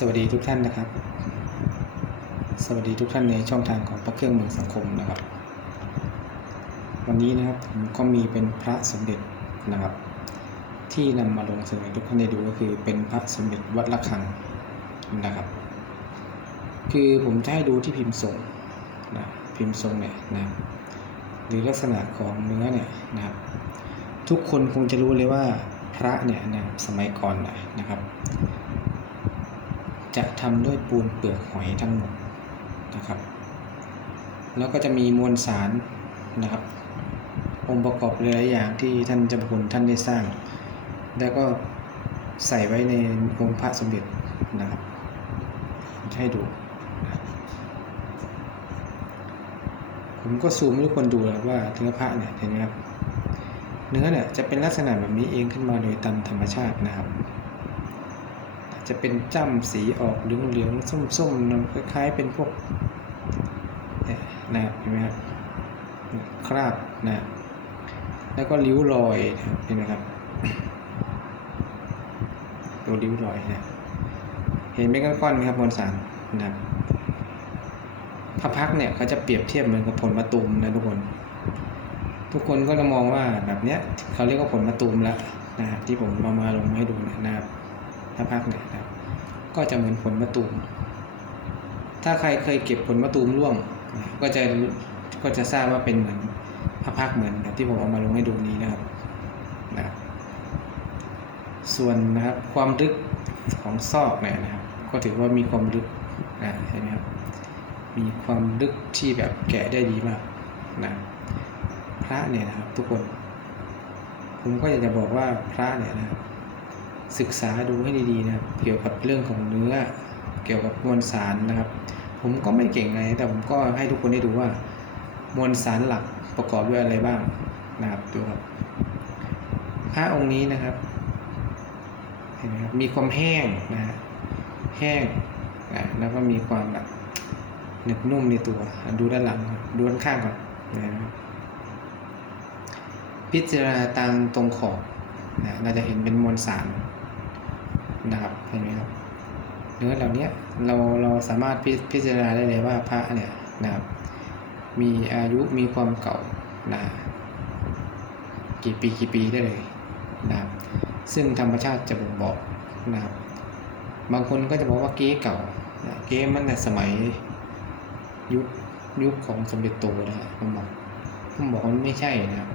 สวัสดีทุกท่านนะครับ สวัสดีทุกท่านในช่องทางของพระเครื่องเมืองสังคมนะครับ วันนี้นะครับผมก็มีเป็นพระสมเด็จนะครับ ที่นำมาลงเสนอทุกท่านได้ดูก็คือเป็นพระสมเด็จวัดระฆังนะครับ คือผมจะให้ดูที่พิมพ์ทรงนะพิมพ์ทรงเนี่ยนะหรือลักษณะของเนื้อเนี่ยนะครับ ทุกคนคงจะรู้เลยว่าพระเนี่ยนะสมัยก่อนนะนะครับ จะทำด้วยปูนเปลือกหอยทั้งหมดนะครับ แล้วก็จะมีมวลสารนะครับ องค์ประกอบหลายๆอย่างที่ท่านเจ้าพระคุณท่านได้สร้าง แล้วก็ใส่ไว้ในองค์พระสมเด็จนะครับ ให้ดู ผมก็ซูมให้ทุกคนดูแล้วว่าเนื้อพระเนี่ยเห็นไหมครับเนื้อเนี่ยจะเป็นลักษณะแบบนี้เองขึ้นมาโดยตามธรรมชาตินะครับ จะเป็นจ้ำสีออกเหลืองๆส้มๆนะคล้ายๆเป็นพวกนี่นะครับเห็นไหมครับคราบนะแล้วก็ริ้วรอยนะเห็นไหมครับ ตัวริ้วรอยนะเห็นไหมก้อนๆไหมครับมวลสารนะครับพระพักเนี่ยเขาจะเปรียบเทียบเหมือนกับผลมะตูมนะทุกคน ทุกคนก็จะมองว่าแบบเนี้ยเขาเรียกว่าผลมะตูมแล้วนะครับที่ผมเอามาลงให้ดู ถ้าพักเนี่ยนะครับ ก็จะเหมือนผลมะตูม ถ้าใครเคยเก็บผลมะตูมร่วง ก็จะก็จะทราบว่าเป็นเหมือนพระพักเหมือนแบบที่ผมเอามาลงให้ดูนี้นะครับนะครับ ส่วนนะครับความลึกของซอกเนี่ยนะครับ ก็ถือว่ามีความลึกนะเห็นไหมครับ มีความลึกที่แบบแกะได้ดีมากนะพระเนี่ยนะครับ ทุกคน ผมก็อยากจะบอกว่าพระเนี่ยนะครับ ศึกษาดูให้ดีๆนะครับเกี่ยวกับเรื่องของเนื้อ เกี่ยวกับมวลสารนะครับ ผมก็ไม่เก่งอะไรแต่ผมก็ให้ทุกคนได้ดูว่ามวลสารหลักประกอบด้วยอะไรบ้างนะครับดูครับพระองค์นี้นะครับเห็นไหมครับมีความแห้งนะฮะแห้งนะแล้วก็มีความแบบหนึบนุ่มในตัวดูด้านหลังดูด้านข้างก่อนนะครับพิจารณาตามตรงขอบนะเราจะเห็นเป็นมวลสาร นะครับเห็นไหมครับเนื้อเหล่านี้เราเราสามารถพิพจารณาได้เลยว่าพระเนี่ยนะครับ มีอายุมีความเก่านะกี่ปีกี่ปีได้เลยนะครับซึ่งธรรมชาติจะบ่งบอกนะครับ บางคนก็จะบอกว่าเก๊เก่านะเก๊มันแต่สมัยยุคยุคของสมเด็จโตนะครับผมบอกผมบอกว่าไม่ใช่นะครับ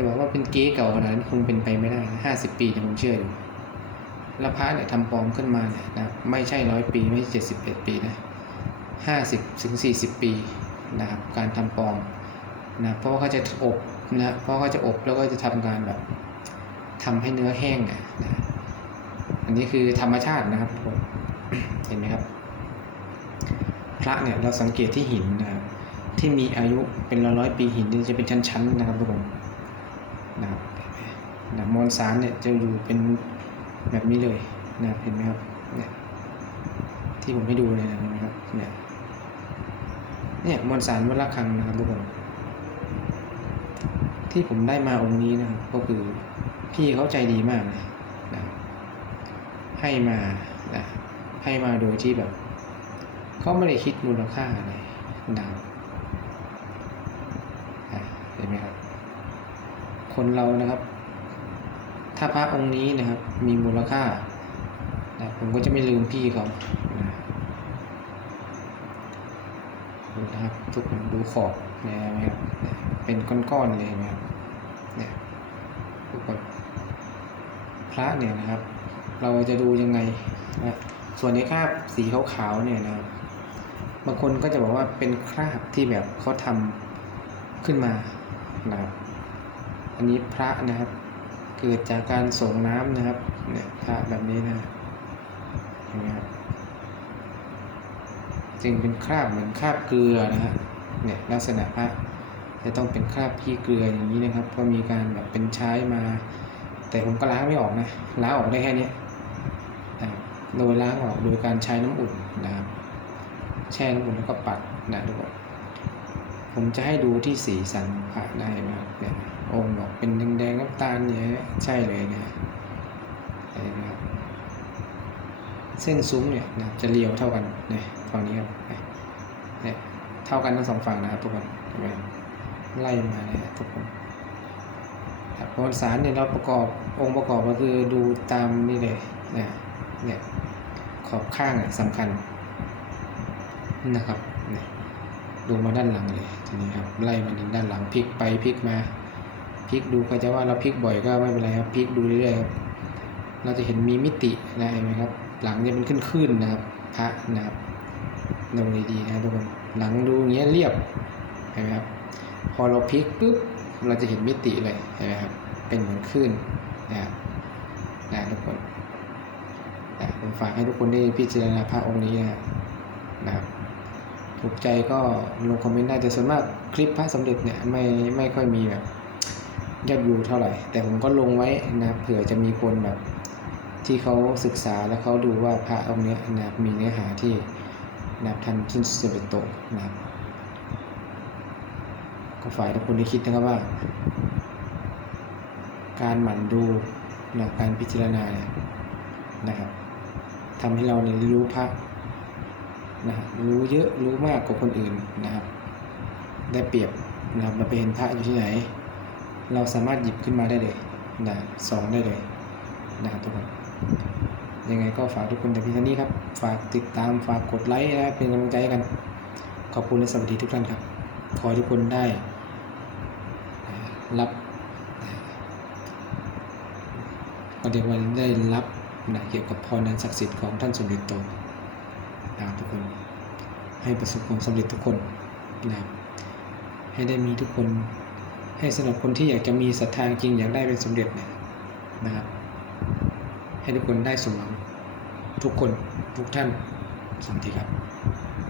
จะบอกว่าเป็นเก๊เก่าขนาดนั้คงเป็นไปไม่ได้ห้าสิบปีเนี่ยผมเชื่ออยู่แล้วพระเนี่ยทำปลอมขึ้นมาเนี่ยนะไม่ใช่ร้อยปีไม่ใช่เจ็ดสิบเอ็ดปีนะห้าสิบถึงสี่สิบปีนะครับการทำปลอมนะเพราะว่าเขาจะอบนะเพราะเขาจะอบแล้วก็จะทำการแบบทำให้เนื้อแห้งอะนะอันนี้คือธรรมชาตินะครับผมเห็นไหมครับ พระเนี่ยเราสังเกตที่หินนะครับที่มีอายุเป็นร้อยร้อยปีหินจะเป็นชั้นๆนะครับทุกคนนะครับ นะมวลสารเนี่ยจะอยู่เป็นแบบนี้เลยนะเห็นไหมครับเนี่ยที่ผมให้ดูเนี่ยนไหมครับเนี่ยเนี่ยมวลสารวัดระฆังนะครับทุกคนที่ผมได้มาองค์นี้นะครับก็คือพี่เขาใจดีมากนะนะให้มานะให้มาโดยที่แบบเขาไม่ได้คิดมูลค่าอะไรนะเห็นไหมครับ คนเรานะครับ ถ้าพระองค์นี้นะครับ มีมูลค่านะผมก็จะไม่ลืมพี่เขาดูนะครับทุกคนดูขอบนี่ยเห็นไหมครับเป็นก้อนๆเลยนไหมครับเนี่ยทุกคนพระเนี่ยนะครับ เราจะดูยังไงนะส่วนในคราบสีขาวๆเนี่ยนะครับบางคนก็จะบอกว่าเป็นคราบที่แบบเขาทำขึ้นมานะครับอันนี้พระนะครับ เกิดจากการส่งน้ำนะครับเนี่ยพระแบบนี้นะเห็นไหมครับจึงเป็นคราบเหมือนคราบเกลือนะฮะเนี่ยลักษณะพระจะต้องเป็นคราบขี้เกลืออย่างนี้นะครับเพราะมีการแบบเป็นใช้มา แต่ผมก็ล้างไม่ออกนะล้างออกได้แค่นี้นะโดยล้างออกโดยการใช้น้ำอุ่นนะครับแช่น้ำอุ่นแล้วก็ปัดนะทุกคนผมจะให้ดูที่สีสันพระได้นะครับเนี่ย องค์บอกเป็นแดงๆน้ำตาลเนี่ยใช่เลยนะเห็นไหมครับเส้นซุ้มเนี่ยนะจะเรียวเท่ากันเนี่ยฝั่งนี้ครับเนี่ยเท่ากันทั้งสองฝั่งนะครับทุกคนเห็นไหมไล่มาเนี่ยทุกคนครับมวลสารเนี่ยเราประกอบองค์ประกอบก็คือดูตามนี่เลยเนี่ยเนี่ยขอบข้างเนี่ยสำคัญนะครับเนี่ยดูมาด้านหลังเลยทีนี้ครับไล่มาถึงด้านหลังพลิกไปพลิกมา พลิกดูก็จะว่าเราพลิกบ่อยก็ไม่เป็นไรครับพลิกดูเรื่อยๆครับเราจะเห็นมีมิตินะเห็นไหมครับ หลังจะเป็นขึ้นๆนะครับพระนะครับดูดีๆนะทุกคนหลังดูอย่างเงี้ยเรียบเห็นไหมครับพอเราพลิกปุ๊บเราจะเห็นมิติเลยเห็นไหมครับเป็นเหมือนขึ้นนะครับนะทุกคนนะผมฝากให้ทุกคนได้พิจารณาพระองค์นี้นะนะครับถูกใจก็ลงคอมเมนต์ได้แต่ส่วนมากคลิปพระสมเด็จเนี่ยไม่ไม่ค่อยมีแบบ ยอดวิวเท่าไหร่ แต่ผมก็ลงไว้นะเผื่อจะมีคนแบบที่เขาศึกษาแล้วเขาดูว่าพระองค์นี้นะมีเนื้อหาที่นับทันชุนสเปโตนะครับก็ฝ่ายทุกคนได้คิดนะครับว่า การหมั่นดูนะการพิจารณาเนี่ยนะครับทำให้เราเนี่ยรู้พระนะครับรู้เยอะรู้มากกว่าคนอื่นนะครับ ได้เปรียบนะครับเราไปเห็นพระอยู่ที่ไหน เราสามารถหยิบขึ้นมาได้เลยนะสองได้เลยนะครับทุกคนยังไงก็ฝากทุกคนแต่เพียงเท่านี้ครับ ฝากติดตามฝากกดไลค์นะเป็นกำลังใจให้กัน ขอบคุณและสวัสดีทุกท่านครับ ขอให้ทุกคนได้รับอ่าก็เรียกว่าได้รับนะเกี่ยวกับพรนันศักดิ์สิทธิ์ของท่านสมเด็จโตนะครับทุกคนให้ประสบความสำเร็จทุกคนนะครับให้ได้มีทุกคน ให้สำหรับคนที่อยากจะมีศรัทธาจริงอยากได้เป็นสมเด็จเนี่ยนะครับ ให้ทุกคนได้สมหวังทุกคนทุกท่านสวัสดีครับ